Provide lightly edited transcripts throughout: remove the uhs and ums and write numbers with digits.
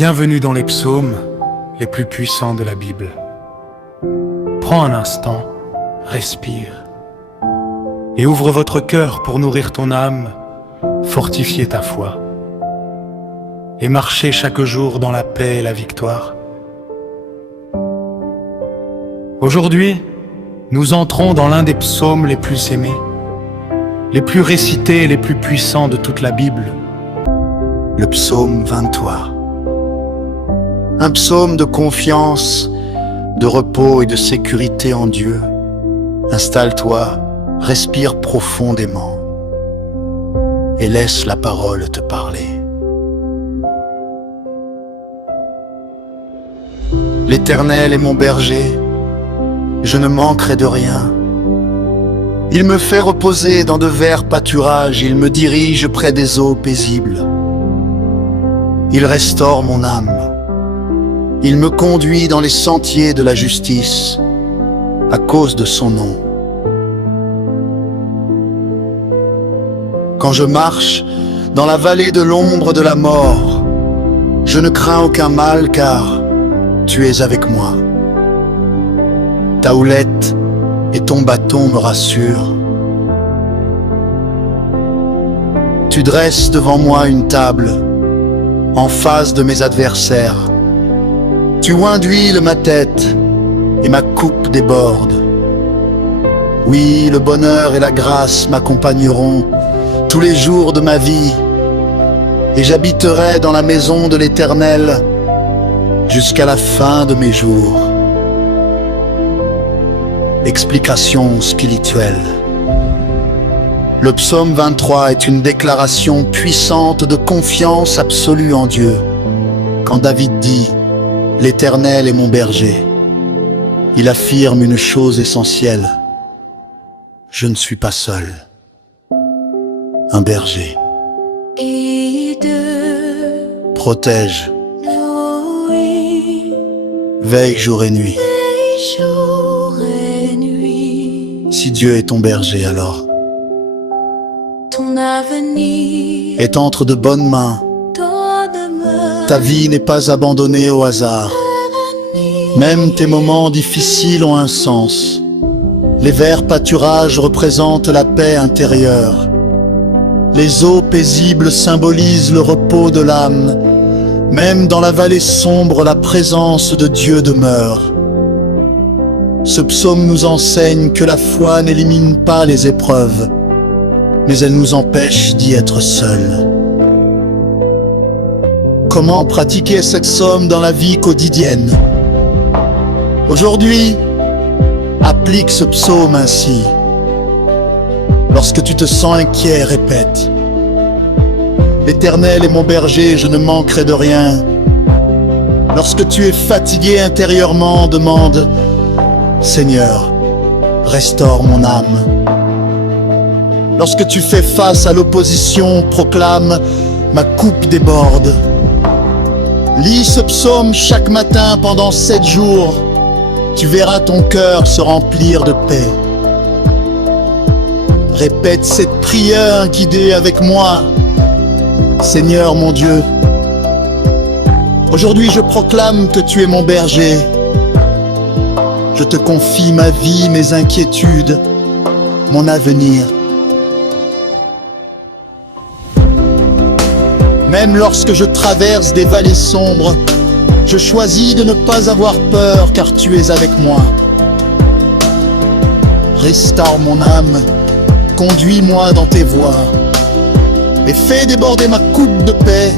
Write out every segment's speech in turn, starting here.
Bienvenue dans les psaumes les plus puissants de la Bible. Prends un instant, respire et ouvre votre cœur pour nourrir ton âme, fortifier ta foi et marcher chaque jour dans la paix et la victoire. Aujourd'hui, nous entrons dans l'un des psaumes les plus aimés, les plus récités et les plus puissants de toute la Bible, le psaume 23. Un psaume de confiance, de repos et de sécurité en Dieu. Installe-toi, respire profondément et laisse la parole te parler. L'Éternel est mon berger, je ne manquerai de rien. Il me fait reposer dans de verts pâturages, il me dirige près des eaux paisibles. Il restaure mon âme. Il me conduit dans les sentiers de la justice, à cause de son nom. Quand je marche dans la vallée de l'ombre de la mort, je ne crains aucun mal car tu es avec moi. Ta houlette et ton bâton me rassurent. Tu dresses devant moi une table en face de mes adversaires. Tu oins d'huile ma tête et ma coupe déborde. Oui, le bonheur et la grâce m'accompagneront tous les jours de ma vie et j'habiterai dans la maison de l'Éternel jusqu'à la fin de mes jours. Explication spirituelle. Le psaume 23 est une déclaration puissante de confiance absolue en Dieu. Quand David dit « L'Éternel est mon berger », il affirme une chose essentielle. Je ne suis pas seul. Un berger protège, veille jour et nuit. Si Dieu est ton berger, alors ton avenir est entre de bonnes mains. Ta vie n'est pas abandonnée au hasard. Même tes moments difficiles ont un sens. Les verts pâturages représentent la paix intérieure. Les eaux paisibles symbolisent le repos de l'âme. Même dans la vallée sombre, la présence de Dieu demeure. Ce psaume nous enseigne que la foi n'élimine pas les épreuves, mais elle nous empêche d'y être seuls. Comment pratiquer cette somme dans la vie quotidienne? Aujourd'hui, applique ce psaume ainsi. Lorsque tu te sens inquiet, répète: L'Éternel est mon berger, je ne manquerai de rien. Lorsque tu es fatigué intérieurement, demande: Seigneur, restaure mon âme. Lorsque tu fais face à l'opposition, proclame: Ma coupe déborde. Lis ce psaume chaque matin pendant 7 jours. Tu verras ton cœur se remplir de paix. Répète cette prière guidée avec moi. Seigneur mon Dieu, aujourd'hui je proclame que tu es mon berger. Je te confie ma vie, mes inquiétudes, mon avenir. Même lorsque je traverse des vallées sombres, je choisis de ne pas avoir peur car tu es avec moi. Restaure mon âme, conduis-moi dans tes voies et fais déborder ma coupe de paix,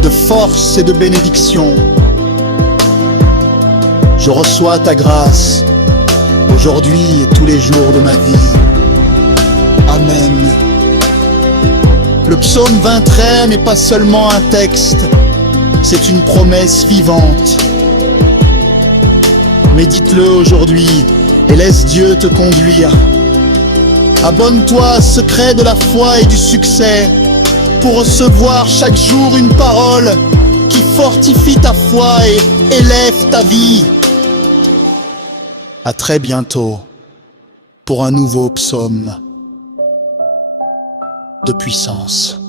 de force et de bénédiction. Je reçois ta grâce aujourd'hui et tous les jours de ma vie. Amen. Le psaume 23 n'est pas seulement un texte, c'est une promesse vivante. Médite-le aujourd'hui et laisse Dieu te conduire. Abonne-toi à Secret de la foi et du succès pour recevoir chaque jour une parole qui fortifie ta foi et élève ta vie. À très bientôt pour un nouveau psaume de puissance.